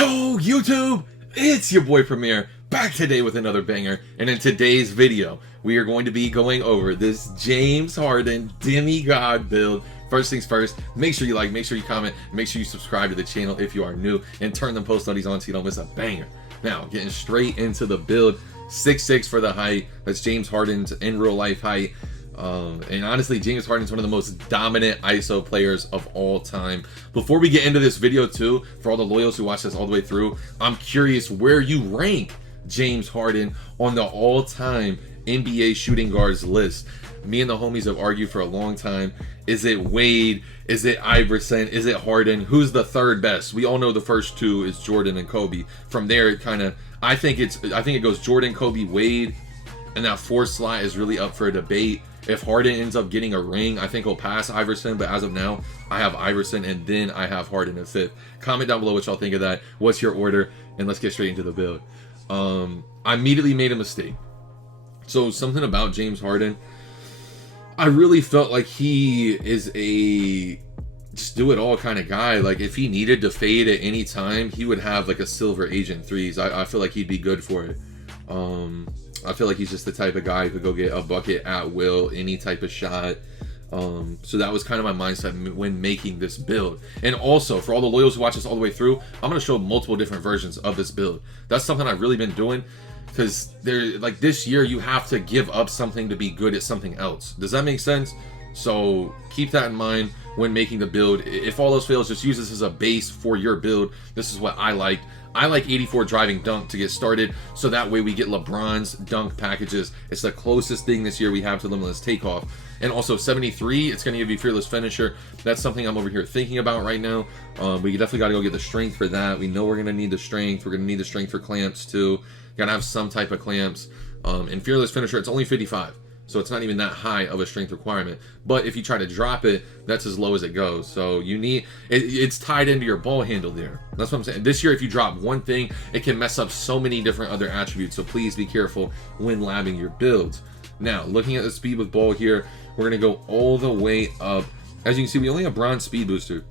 Yo, YouTube! It's your boy Premier, back today with another banger, and in today's video, we are going to be going over this James Harden Demigod build. First things first, make sure you like, make sure you comment, make sure you subscribe to the channel if you are new, and turn them post notifications on so you don't miss a banger. Now, getting straight into the build, 6'6" for the height. That's James Harden's in real life height. And honestly, James Harden's one of the most dominant ISO players of all time. Before we get into this video too, for all the loyals who watch this all the way through, I'm curious where you rank James Harden on the all-time NBA shooting guards list. Me and the homies have argued for a long time. Is it Wade? Is it Iverson? Is it Harden? Who's the third best? We all know the first two is Jordan and Kobe. From there, it kind of, I think it goes Jordan, Kobe, Wade, and that fourth slot is really up for a debate. If Harden ends up getting a ring, I think he'll pass Iverson, but as of now, I have Iverson, and then I have Harden at fifth. Comment down below what y'all think of that. What's your order? And let's get straight into the build. I immediately made a mistake. So something about James Harden, I really felt like he is a just do it all kind of guy. Like if he needed to fade at any time, he would have like a silver agent threes. I feel like he'd be good for it. I feel like he's just the type of guy who could go get a bucket at will, any type of shot. So that was kind of my mindset when making this build. And also, for all the loyals who watch this all the way through, I'm going to show multiple different versions of this build. That's something I've really been doing, because like this year, you have to give up something to be good at something else. Does that make sense? So keep that in mind when making the build. If all else fails, just use this as a base for your build. This is what I liked. I like 84 driving dunk to get started, so that way we get LeBron's dunk packages. It's the closest thing this year we have to limitless takeoff. And also 73, it's going to give you fearless finisher. That's something I'm over here thinking about right now. We definitely got to go get the strength for that. We know we're going to need the strength. We're going to need the strength for clamps too. Got to have some type of clamps. And fearless finisher, it's only 55. So it's not even that high of a strength requirement. But if you try to drop it, that's as low as it goes. So you need, it's tied into your ball handle there. That's what I'm saying. This year, if you drop one thing, it can mess up so many different other attributes. So please be careful when labbing your builds. Now, looking at the speed with ball here, we're going to go all the way up. As you can see, we only have bronze speed booster.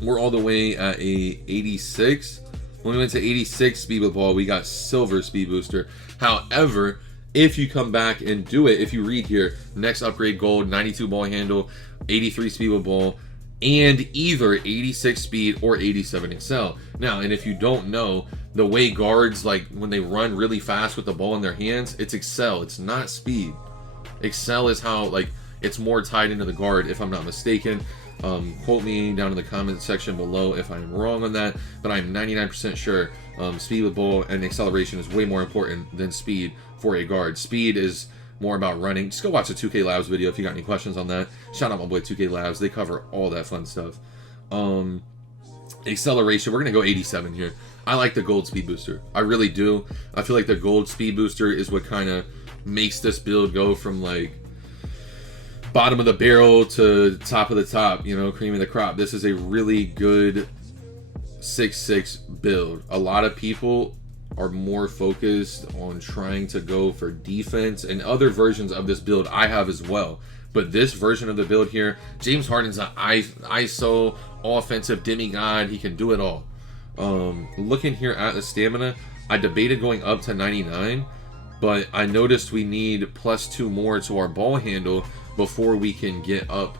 We're all the way at a 86. When we went to 86 speed with ball, we got silver speed booster. However, if you come back and do it, if you read here, next upgrade gold, 92 ball handle, 83 speed with ball, and either 86 speed or 87 excel. Now, and if you don't know, the way guards, like when they run really fast with the ball in their hands, it's excel, it's not speed. Excel is how, like, it's more tied into the guard, if I'm not mistaken. Quote me down in the comment section below if I'm wrong on that, but I'm 99% sure speed with ball and acceleration is way more important than speed for a guard. Speed is more about running. Just go watch the 2K Labs video if you got any questions on that. Shout out my boy 2K Labs. They cover all that fun stuff. Acceleration, we're going to go 87 here. I like the gold speed booster. I really do. I feel like the gold speed booster is what kind of makes this build go from like bottom of the barrel to top of the top, you know, cream of the crop. This is a really good 6'6" build. A lot of people are more focused on trying to go for defense, and other versions of this build I have as well. But this version of the build here, James Harden's an ISO offensive demigod. He can do it all. Looking here at the stamina, I debated going up to 99, but I noticed we need +2 more to our ball handle before we can get up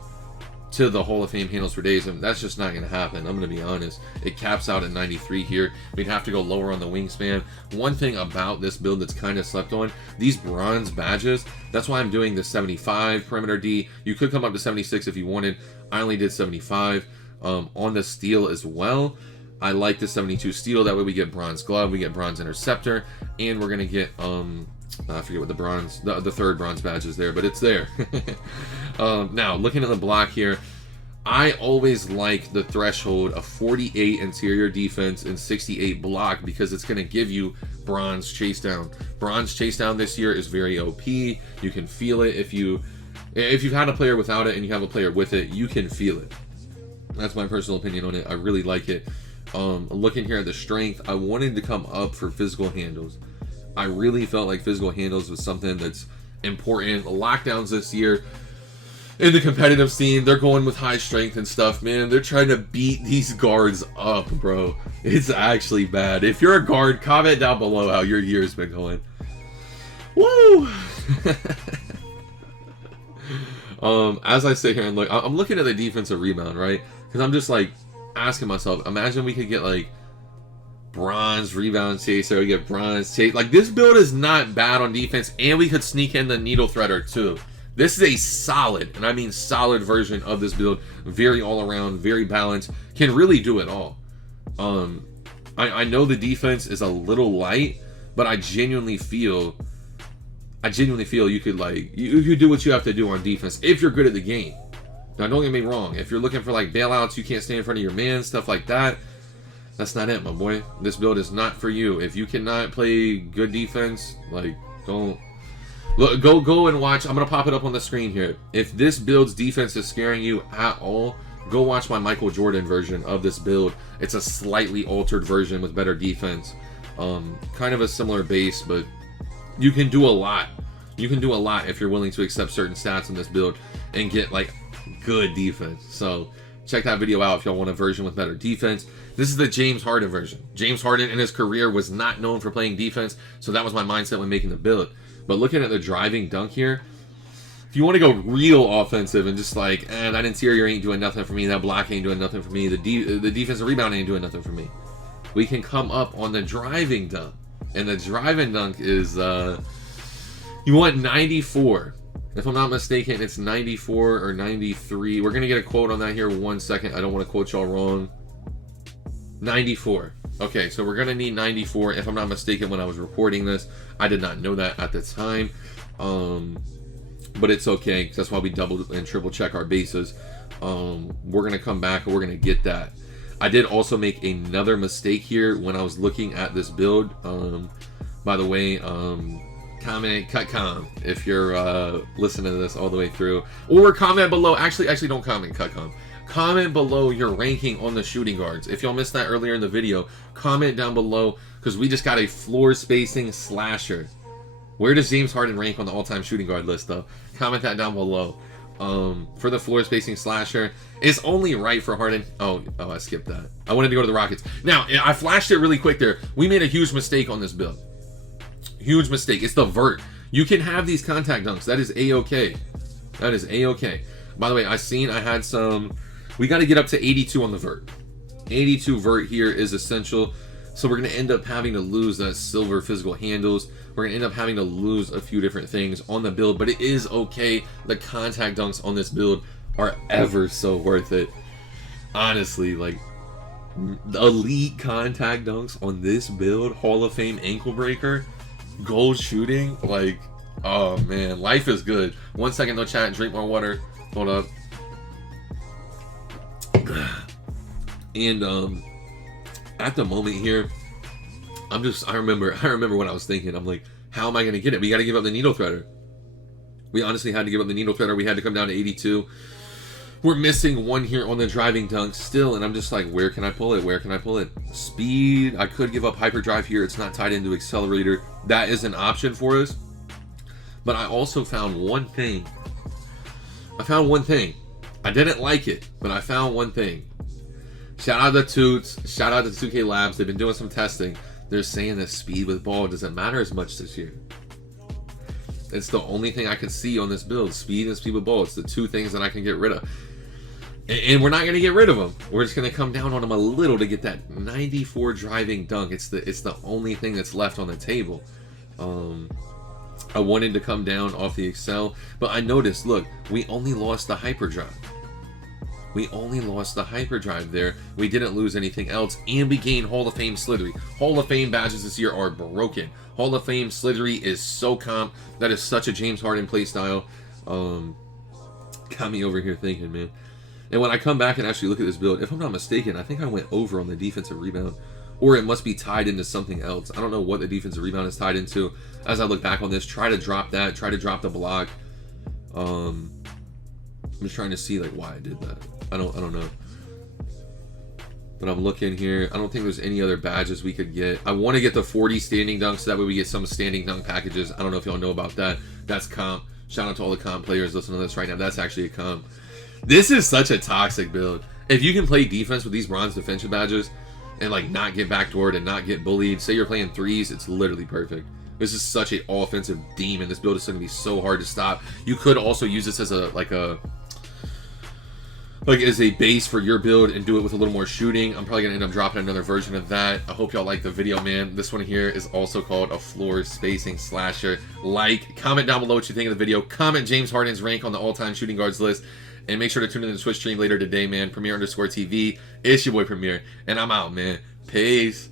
to the Hall of Fame handles for days, and that's just not going to happen. I'm going to be honest. It caps out at 93 here. We'd have to go lower on the wingspan. One thing about this build that's kind of slept on, these bronze badges, that's why I'm doing the 75 perimeter D. You could come up to 76 if you wanted. I only did 75. On the steel as well, I like the 72 steel. That way we get bronze glove, we get bronze interceptor, and we're going to get I forget what the bronze, the third bronze badge is there, but it's there. Now, looking at the block here, I always like the threshold of 48 interior defense and 68 block, because it's going to give you bronze chase down. Bronze chase down this year is very OP. You can feel it. If you've had a player without it and you have a player with it, you can feel it. That's my personal opinion on it. I really like it. Looking here at the strength, I wanted to come up for physical handles. I really felt like physical handles was something that's important. The lockdowns this year, in the competitive scene, they're going with high strength and stuff, man. They're trying to beat these guards up, bro. It's actually bad. If you're a guard, comment down below how your year's been going. Woo! As I sit here and look, I'm looking at the defensive rebound, right? Because I'm just like asking myself, imagine we could get like bronze rebound chaser, we get bronze chase. Like, this build is not bad on defense, and we could sneak in the needle threader too. This is a solid, and I mean solid version of this build. Very all around, very balanced, can really do it all. I know the defense is a little light, but I genuinely feel you could like you could do what you have to do on defense if you're good at the game. Now, don't get me wrong, if you're looking for like bailouts, you can't stay in front of your man, stuff like that, that's not it, my boy. This build is not for you. If you cannot play good defense, like, don't look, go and watch. I'm gonna pop it up on the screen here. If this build's defense is scaring you at all, go watch my Michael Jordan version of this build. It's a slightly altered version with better defense. Kind of a similar base, but you can do a lot. You can do a lot if you're willing to accept certain stats in this build and get like good defense. So check that video out if y'all want a version with better defense. This is the James Harden version. James Harden in his career was not known for playing defense, so that was my mindset when making the build. But looking at the driving dunk here, if you want to go real offensive and just like, that interior ain't doing nothing for me, that block ain't doing nothing for me, the defensive rebound ain't doing nothing for me, we can come up on the driving dunk. And the driving dunk is, you want 94. If I'm not mistaken, it's 94 or 93. We're going to get a quote on that here 1 second. I don't want to quote y'all wrong. 94. Okay, so we're going to need 94. If I'm not mistaken, when I was recording this, I did not know that at the time. But it's okay, because that's why we double and triple check our bases. We're going to come back and we're going to get that. I did also make another mistake here when I was looking at this build. By the way, comment cut com if you're listening to this all the way through, or comment below. Actually don't comment cut com. Comment below your ranking on the shooting guards. If y'all missed that earlier in the video, comment down below, because we just got a floor spacing slasher. Where does James Harden rank on the all-time shooting guard list though? Comment that down below. For the floor spacing slasher, it's only right for Harden. Oh, I skipped that. I wanted to go to the Rockets. Now, I flashed it really quick there. We made a huge mistake on this build. Huge mistake. It's the vert. You can have these contact dunks. That is a-okay. That is a-okay. By the way, I had some. We got to get up to 82 on the vert. 82 vert here is essential. So we're going to end up having to lose that silver physical handles. We're going to end up having to lose a few different things on the build, but it is okay. The contact dunks on this build are ever so worth it. Honestly, like, elite contact dunks on this build, Hall of Fame ankle breaker, goal shooting, like, oh man, life is good. 1 second, no chat, drink more water. Hold up. And at the moment here, I remember what I was thinking. I'm like, how am I going to get it? We got to give up the needle threader. We honestly had to give up the needle threader. We had to come down to 82. We're missing one here on the driving dunk still, and I'm just like, where can I pull it? Where can I pull it? Speed. I could give up hyperdrive here. It's not tied into accelerator. That is an option for us. But I also found one thing. I didn't like it, but I found one thing. Shout out to Toots. Shout out to 2K Labs. They've been doing some testing. They're saying that speed with ball doesn't matter as much this year. It's the only thing I can see on this build. Speed and speed with ball. It's the two things that I can get rid of. And we're not going to get rid of them. We're just going to come down on them a little to get that 94 driving dunk. It's the only thing that's left on the table. I wanted to come down off the Excel, but I noticed, look, we only lost the hyperdrive. We only lost the hyperdrive there. We didn't lose anything else, and we gained Hall of Fame Slithery. Hall of Fame badges this year are broken. Hall of Fame Slithery is so comp. That is such a James Harden playstyle. Got me over here thinking, man. And when I come back and actually look at this build, if I'm not mistaken, I think I went over on the defensive rebound. Or it must be tied into something else. I don't know what the defensive rebound is tied into. As I look back on this, try to drop that. Try to drop the block. I'm just trying to see like why I did that. I don't know. But I'm looking here. I don't think there's any other badges we could get. I want to get the 40 standing dunks so that way we get some standing dunk packages. I don't know if y'all know about that. That's comp. Shout out to all the comp players listening to this right now. That's actually a comp. This is such a toxic build. If you can play defense with these bronze defensive badges and like not get backdoored and not get bullied, say you're playing threes, it's literally perfect. This is such an offensive demon. This build is going to be so hard to stop. You could also use this as as a base for your build and do it with a little more shooting. I'm probably gonna end up dropping another version of that. I hope y'all like the video, man. This one here is also called a floor spacing slasher. Like, comment down below what you think of the video. Comment James Harden's rank on the all-time shooting guards list. And make sure to tune in to the Twitch stream later today, man. Premier_TV. It's your boy Premier. And I'm out, man. Peace.